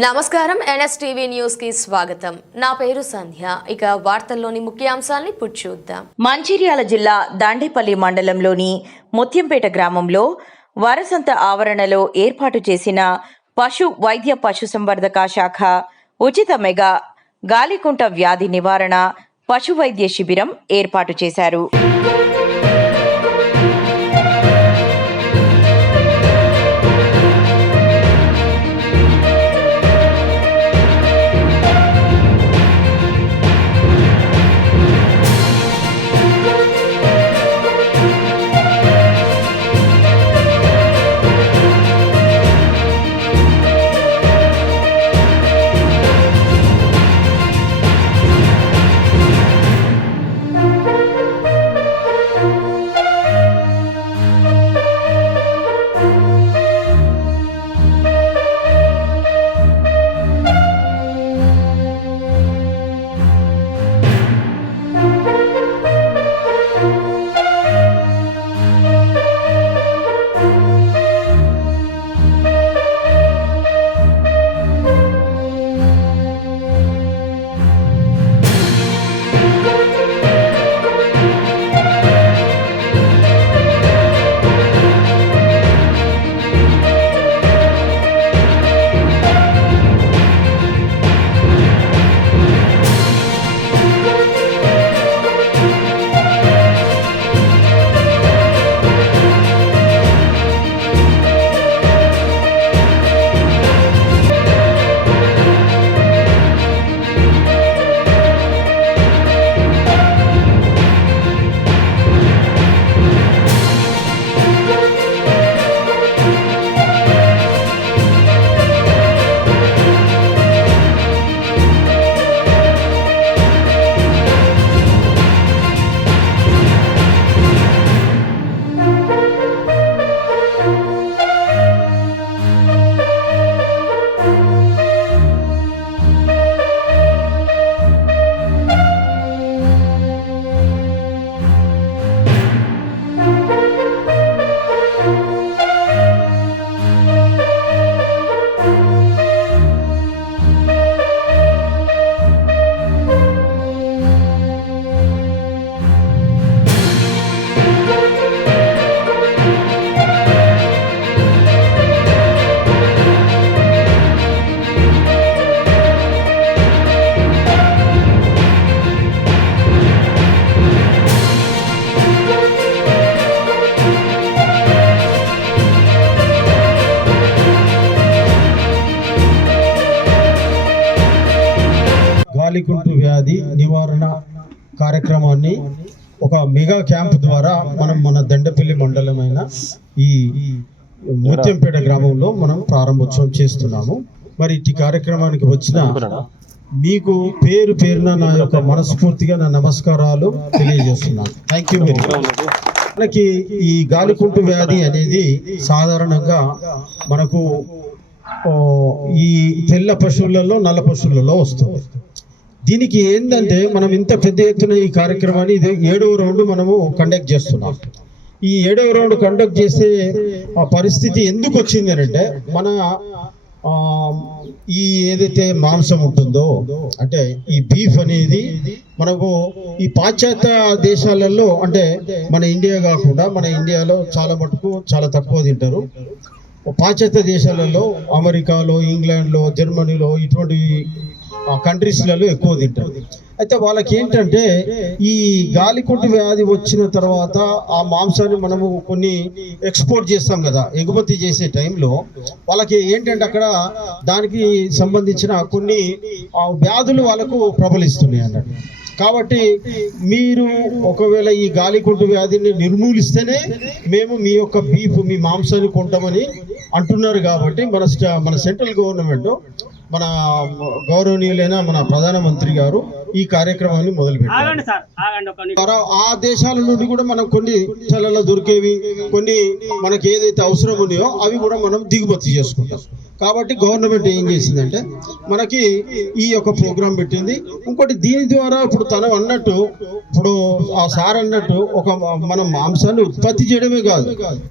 నమస్కారం. ఎన్ఎస్టీవీ న్యూస్కి స్వాగతం. నా పేరు సంధ్య. ఇక వార్తల్లోని ముఖ్యాంశాలని చూద్దాం. మంచిర్యాల జిల్లా దాండేపల్లి మండలంలోని ముత్యంపేట గ్రామంలో వరసంత ఆవరణలో ఏర్పాటు చేసిన పశు వైద్య పశుసంవర్ధక శాఖ ఉచిత మెగా గాలికుంట వ్యాధి నివారణ పశు వైద్య శిబిరం ఏర్పాటు చేశారు. ఒక మెగా క్యాంప్ ద్వారా మనం మన దండపల్లి మండలమైన ఈ ముత్యంపేట గ్రామంలో మనం ప్రారంభోత్సవం చేస్తున్నాము. మరి ఇట్టి కార్యక్రమానికి వచ్చిన మీకు పేరు పేరున నా యొక్క మనస్ఫూర్తిగా నా నమస్కారాలు తెలియజేస్తున్నాను. థ్యాంక్ యూ వెరీ మచ్ మనకి ఈ గాలికుంటు వ్యాధి అనేది సాధారణంగా మనకు ఈ తెల్ల పశువులలో నల్ల పశువులలో వస్తుంది. దీనికి ఏంటంటే మనం ఇంత పెద్ద ఎత్తున ఈ కార్యక్రమాన్ని ఇది ఏడవ రౌండ్ మనము కండక్ట్ చేస్తున్నాం. ఈ ఏడవ రౌండ్ కండక్ట్ చేసే ఆ పరిస్థితి ఎందుకు వచ్చింది అంటే మన ఈ ఏదైతే మాంసం ఉంటుందో అంటే ఈ బీఫ్ అనేది మనకు ఈ పాశ్చాత్య దేశాలలో అంటే మన ఇండియా కాకుండా మన ఇండియాలో చాలా మటుకు చాలా తక్కువ తింటారు. పాశ్చాత్య దేశాలలో అమెరికాలో ఇంగ్లాండ్లో జర్మనీలో ఇటువంటి కంట్రీస్లలో ఎక్కువ తింటారు. అయితే వాళ్ళకి ఏంటంటే ఈ గాలికుంటు వ్యాధి వచ్చిన తర్వాత ఆ మాంసాన్ని మనము కొన్ని ఎక్స్పోర్ట్ చేస్తాం కదా ఎగుమతి చేసే టైంలో వాళ్ళకి ఏంటంటే అక్కడ దానికి సంబంధించిన కొన్ని వ్యాధులు వాళ్ళకు ప్రబలిస్తున్నాయి అన్నట్టు. కాబట్టి మీరు ఒకవేళ ఈ గాలికుంటు వ్యాధిని నిర్మూలిస్తేనే మేము మీ యొక్క బీఫ్ మీ మాంసాన్ని కొంటామని అంటున్నారు కాబట్టి మన మన సెంట్రల్ గవర్నమెంట్ మన గౌరవనీయులైన మన ప్రధానమంత్రి గారు ఈ కార్యక్రమాన్ని మొదలుపెట్టారు. ఆ దేశాల నుండి కూడా మనం కొన్ని దేశాలలో దొరికేవి కొన్ని మనకి ఏదైతే అవసరం ఉన్నాయో అవి కూడా మనం దిగుమతి చేసుకుంటాం. కాబట్టి గవర్నమెంట్ ఏం చేసిందంటే మనకి ఈ యొక్క ప్రోగ్రాం పెట్టింది. ఇంకోటి దీని ద్వారా ఇప్పుడు తను అన్నట్టు ఇప్పుడు ఆ సార్ అన్నట్టు ఒక మనం మాంసాన్ని ఉత్పత్తి చేయడమే కాదు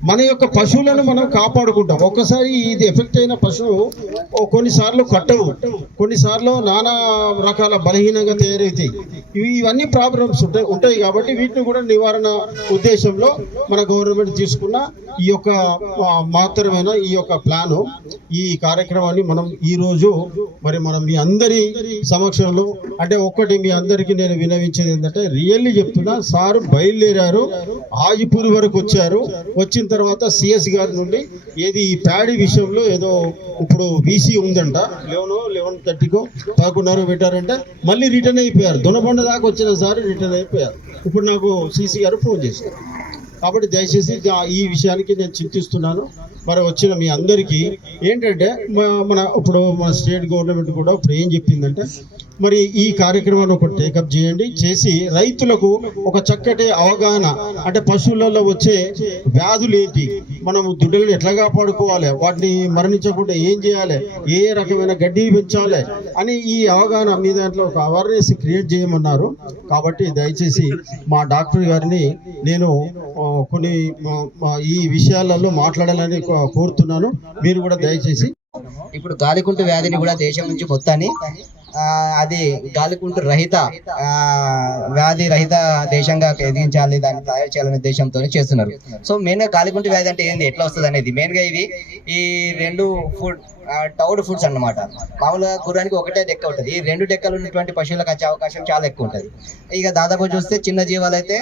మన యొక్క పశువులను మనం కాపాడుకుంటాం. ఒక్కసారి ఇది ఎఫెక్ట్ అయిన పశువు కొన్నిసార్లు కట్టవు. కొన్నిసార్లు నానా రకాల బలహీనంగా తయారవుతాయి ఇవి ఇవన్నీ ప్రాబ్లమ్స్ ఉంటాయి ఉంటాయి కాబట్టి వీటిని కూడా నివారణ ఉద్దేశంలో మన గవర్నమెంట్ తీసుకున్న ఈ యొక్క మాత్రమైన ఈ యొక్క ప్లాను ఈ కార్యక్రమాన్ని మనం ఈ రోజు మరి మనం మీ అందరి సమక్షంలో అంటే ఒక్కటి మీ అందరికీ నేను వినవించేది ఏంటంటే రియల్లీ చెప్తున్నా సార్ బయలుదేరారు ఆజిపూర్ వరకు వచ్చారు. వచ్చిన తర్వాత సిఎస్ గారి నుండి ఏది ఈ ప్యాడీ విషయంలో ఏదో ఇప్పుడు బీసీ ఉందంట లెవెన్ లెవెన్ థర్టీకో పదకొండున్నర పెట్టారంటే మళ్ళీ రిటర్న్ అయిపోయారు. దొనబండ దాకా వచ్చిన సార్ రిటర్న్ అయిపోయారు. ఇప్పుడు నాకు సీసీ గారు ఫోన్ చేశారు. కాబట్టి దయచేసి ఈ విషయానికి నేను చింతిస్తున్నాను. మరి వచ్చిన మీ అందరికీ ఏంటంటే మన ఇప్పుడు మన స్టేట్ గవర్నమెంట్ కూడా ఇప్పుడు ఏం చెప్పిందంటే మరి ఈ కార్యక్రమాన్ని ఒక టేకప్ చేయండి. చేసి రైతులకు ఒక చక్కటి అవగాహన అంటే పశువులలో వచ్చే వ్యాధులు ఏంటి మనం దుడ్డలను ఎట్లా కాపాడుకోవాలి వాటిని మరణించకుండా ఏం చేయాలి? ఏ రకమైన గడ్డి పెంచాలి? అని ఈ అవగాహన మీ దాంట్లో ఒక అవేర్నెస్ క్రియేట్ చేయమన్నారు. కాబట్టి దయచేసి మా డాక్టర్ గారిని నేను కొన్ని ఈ విషయాలలో మాట్లాడాలని కోరుతున్నాను. మీరు కూడా దయచేసి ఇప్పుడు గాలికుంటు వ్యాధిని కూడా దేశం నుంచి మొత్తాన్ని అది గాలికుంటు రహిత వ్యాధి రహిత దేశంగా ఎదిగించాలి దాన్ని తయారు చేయాలనే ఉద్దేశంతో చేస్తున్నారు. సో మెయిన్గా గాలికుంటు వ్యాధి అంటే ఏంది? ఎట్లా వస్తుంది అనేది? మెయిన్గా ఇవి ఈ రెండు ఫుడ్ టౌడ్ ఫుడ్స్ అన్నమాట. మామూలుగా గుర్రానికి ఒకటే డెక్క ఉంటుంది. ఈ రెండు డెక్కలు ఉన్నటువంటి పశువులకు వచ్చే అవకాశం చాలా ఎక్కువ ఉంటుంది. ఇక దాదాపు చూస్తే చిన్న జీవాలు అయితే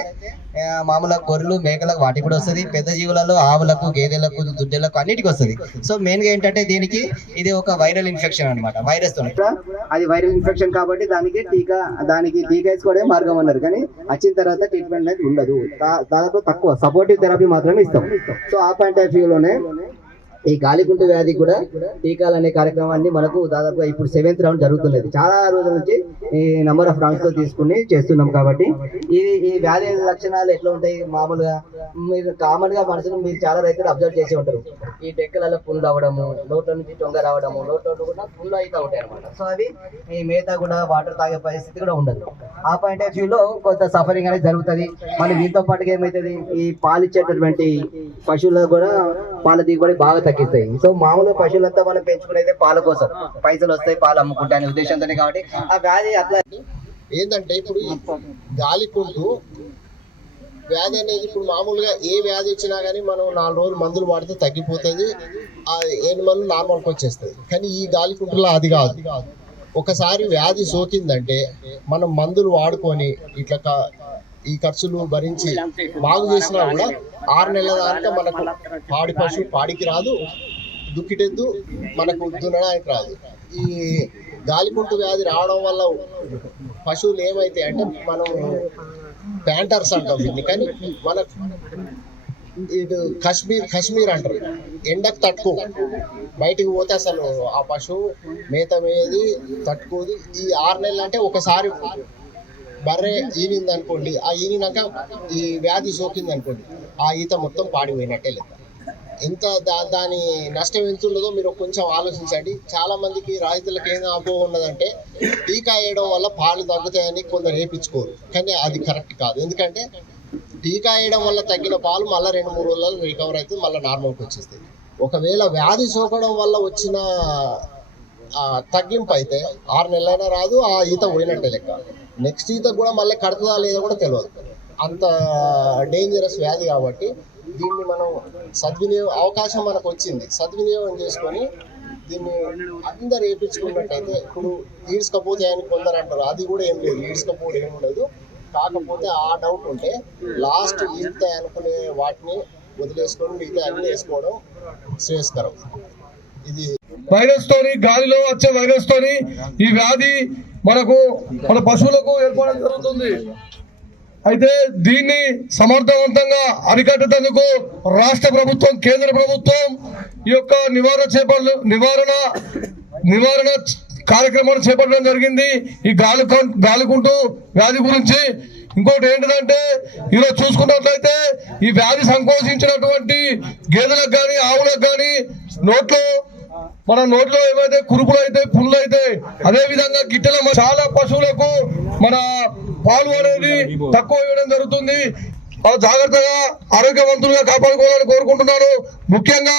మామూలుగా గొర్రెలు మేకలకు వాటికి కూడా వస్తుంది. పెద్ద జీవులలో ఆవులకు గేదెలకు దుడ్డెలకు అన్నిటికీ వస్తుంది. సో మెయిన్గా ఏంటంటే దీనికి ఇది ఒక వైరల్ ఇన్ఫెక్షన్ అనమాట వైరస్తో అది వైరల్ ఇన్ఫెక్షన్ కాబట్టి దానికి టీకా దానికి టీకా వేసుకోవడే మార్గం అన్నారు. కానీ వచ్చిన తర్వాత ట్రీట్మెంట్ అనేది ఉండదు. దాదాపు తక్కువ. సపోర్టివ్ థెరపీ మాత్రమే ఇస్తాం. సో ఆ పాయింట్ ఆఫ్ వ్యూలోనే ఈ గాలికుంటు వ్యాధి కూడా టీకాలు అనే కార్యక్రమాన్ని మనకు దాదాపుగా ఇప్పుడు సెవెంత్ రౌండ్ జరుగుతున్నది. చాలా రోజుల నుంచి ఈ నెంబర్ ఆఫ్ రౌండ్స్తో తీసుకుని చేస్తున్నాం కాబట్టి ఈ ఈ వ్యాధి లక్షణాలు ఎట్లా ఉంటాయి? మామూలుగా మీరు కామన్గా మనుషులు మీరు చాలా రైతులు అబ్జర్వ్ చేసి ఉంటారు. ఈ డెక్కలలో పుండ్లు అవ్వడము నోట్ల నుంచి టొంగ రావడము నోట్లో కూడా పుండ్లు అయితే ఉంటాయి అనమాట సో అవి ఈ మేత కూడా వాటర్ తాగే పరిస్థితి కూడా ఉండదు. ఆ పాయింట్ ఆఫ్ వ్యూలో కొంత సఫరింగ్ అనేది జరుగుతుంది. మళ్ళీ దీంతో పాటుగా ఏమవుతుంది ఈ పాలిచ్చేటటువంటి పశువులకు కూడా పాల దిగుబడి బాగా తగ్గిస్తాయి. సో మామూలుగా పశువులంతా మనం పెంచుకునేది పాల కోసం. పైసలు వస్తాయి పాలు అమ్ముకుంటా అనే ఉద్దేశంతోనే కాబట్టి ఆ వ్యాధి అట్లా ఏంటంటే ఇప్పుడు ఈ గాలికుంటూ వ్యాధి అనేది ఇప్పుడు మామూలుగా ఏ వ్యాధి వచ్చినా కానీ మనం నాలుగు రోజులు మందులు వాడితే తగ్గిపోతుంది. ఆ ఎనిమల్ నార్మల్కి వచ్చేస్తుంది కానీ ఈ గాలికుంటులో అది కాదు. ఒకసారి వ్యాధి సోకిందంటే మనం మందులు వాడుకొని ఇట్లా ఈ ఖర్చులు భరించి బాగు చేసినా కూడా ఆరు నెలల దాకా మనకు పాడి పశువు పాడికి రాదు దుక్కిటెద్దు మనకు దున్నడానికి రాదు. ఈ గాలికుంటు వ్యాధి రావడం వల్ల పశువులు ఏమైతాయి అంటే మనం ప్యాంటర్స్ అంటాం దీన్ని. కానీ మన ఇటు కాశ్మీర్ కాశ్మీర్ అంటారు. ఎండకు తట్టుకో. బయటికి పోతే అసలు ఆ పశువు మేత మేది తట్టుకోదు. ఈ ఆరు నెలలు అంటే ఒకసారి బర్రె ఈనింది అనుకోండి ఆ ఈనినాక ఈ వ్యాధి సోకింది అనుకోండి ఆ ఈత మొత్తం పాడిపోయినట్టే లెక్క. ఎంత దా దాని నష్టం ఎంత ఉండదో మీరు కొంచెం ఆలోచించండి. చాలా మందికి రైతులకు ఏం అపోహ ఉన్నదంటే టీకా వేయడం వల్ల పాలు తగ్గుతాయని కొందరు వేయించుకోరు కానీ అది కరెక్ట్ కాదు. ఎందుకంటే టీకా వేయడం వల్ల తగ్గిన పాలు మళ్ళీ రెండు మూడు రోజులలో రికవర్ అయితే మళ్ళీ నార్మల్కి వచ్చేస్తాయి. ఒకవేళ వ్యాధి సోకడం వల్ల వచ్చిన తగ్గింపు అయితే ఆరు నెలలైనా రాదు ఆ ఈత పోయినట్టే లెక్క. నెక్స్ట్ ఈత కూడా మళ్ళీ కడుతుందా లేదా కూడా తెలియదు అంత డేంజరస్ వ్యాధి కాబట్టి దీన్ని మనం సద్వినియోగం అవకాశం మనకు వచ్చింది. సద్వినియోగం చేసుకొని దీన్ని అందరు వేయించుకున్నట్టయితే ఇప్పుడు ఈడ్చుకపోతే ఆయన కొందరు అంటారు అది కూడా ఏం లేదు. ఈడ్చుకపోవడం ఏం ఉండదు. కాకపోతే ఆ డౌట్ ఉంటే లాస్ట్ ఈత అనుకునే వాటిని వదిలేసుకొని మిగతా అన్ని వేసుకోవడం శ్రేయస్కరం. ఇది వైరస్ తోని గాలిలో వచ్చే వైరస్ తోని ఈ వ్యాధి మనకు మన పశువులకు ఏర్పడడం జరుగుతుంది. అయితే దీన్ని సమర్థవంతంగా అరికట్టేందుకు రాష్ట్ర ప్రభుత్వం కేంద్ర ప్రభుత్వం ఈ యొక్క నివారణ చేపట్టు నివారణ నివారణ కార్యక్రమాలు చేపట్టడం జరిగింది. ఈ గాలి గాలికుంటూ వ్యాధి గురించి ఇంకోటి ఏంటంటే ఈరోజు చూసుకున్నట్లయితే ఈ వ్యాధి సంకోచించినటువంటి గేదెలకు కానీ ఆవులకు కానీ నోట్లో మన నోట్లో ఏవైతే కురుపులు అయితే పుళ్ళు అయితే అదే విధంగా గిట్టెల చాలా పశువులకు మన పాలు అనేది తక్కువ ఇవ్వడం జరుగుతుంది. జాగ్రత్తగా ఆరోగ్యవంతులుగా కాపాడుకోవాలని కోరుకుంటున్నాను. ముఖ్యంగా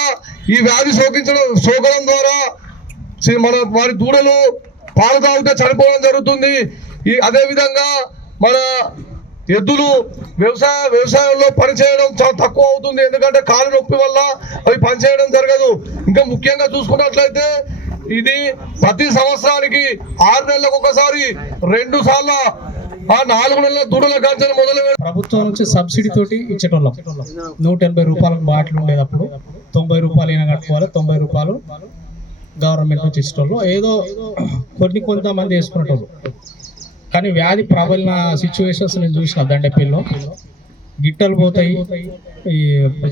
ఈ వ్యాధి సోకించడం సోకడం ద్వారా మన వారి దూడలు పాలు తాగితే చనిపోవడం జరుగుతుంది. ఈ అదే విధంగా మన ఎద్దులు వ్యవసాయ వ్యవసాయంలో పనిచేయడం చాలా తక్కువ అవుతుంది. ఎందుకంటే కాలు నొప్పి వల్ల అవి పనిచేయడం జరగదు. ఇంకా ముఖ్యంగా చూసుకున్నట్లయితే ఇది ప్రతి సంవత్సరానికి ఆరు నెలలకు ఒకసారి రెండు సార్ల ఆ నాలుగు నెలల దూడల కాంచెలు మొదలు ప్రభుత్వం నుంచి సబ్సిడీ తోటి ఇచ్చేటోళ్ళం. నూట ఎనభై రూపాయలకు బాటిల్ ఉండేటప్పుడు తొంభై రూపాయలు అయినా కట్టుకోవాలి తొంభై రూపాయలు గవర్నమెంట్ నుంచి ఇచ్చేటోళ్ళు. ఏదో కొన్ని కొంతమంది వేసుకునేటోళ్ళు. కానీ వ్యాధి ప్రబలిన సిచ్యువేషన్స్ నేను చూసిన దండెపిల్లో. గిట్టలు పోతాయి ఈ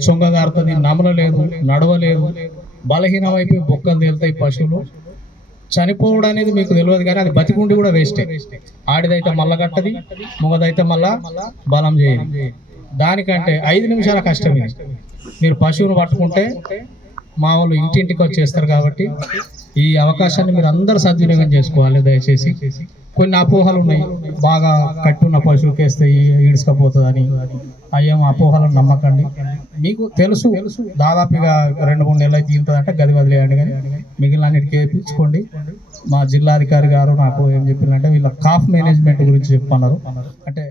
చొంగ దారుతుంది నమలలేదు నడవలేదు బలహీనమైపోయి అయిపోయి బొక్కలు తేలుతాయి పశువులు. చనిపోవడం అనేది మీకు తెలియదు కానీ అది బతికుండి కూడా వేస్టే. ఆడిదైతే మళ్ళా కట్టది మొగదైతే మళ్ళా బలం చేయదు. దానికంటే ఐదు నిమిషాల కష్టం ఇది. మీరు పశువును పట్టుకుంటే మా వాళ్ళు ఇంటింటికి వచ్చేస్తారు కాబట్టి ఈ అవకాశాన్ని మీరు అందరూ సద్వినియోగం చేసుకోవాలి దయచేసి. కొన్ని అపోహలు ఉన్నాయి. బాగా కట్టున్న పశువుకి వేస్తే ఈడ్చుకపోతుందని. అయ్యేం అపోహలను నమ్మకండి. మీకు తెలుసు దాదాపుగా రెండు మూడు నెలలు అయితే ఇంతదంటే గది వదిలేయండి కానీ. మిగిలిన అన్నిటికీ వేయించుకోండి. మా జిల్లాధికారి గారు నాకు ఏం చెప్పిందంటే వీళ్ళ కాఫ్ మేనేజ్మెంట్ గురించి చెప్పన్నారు అంటే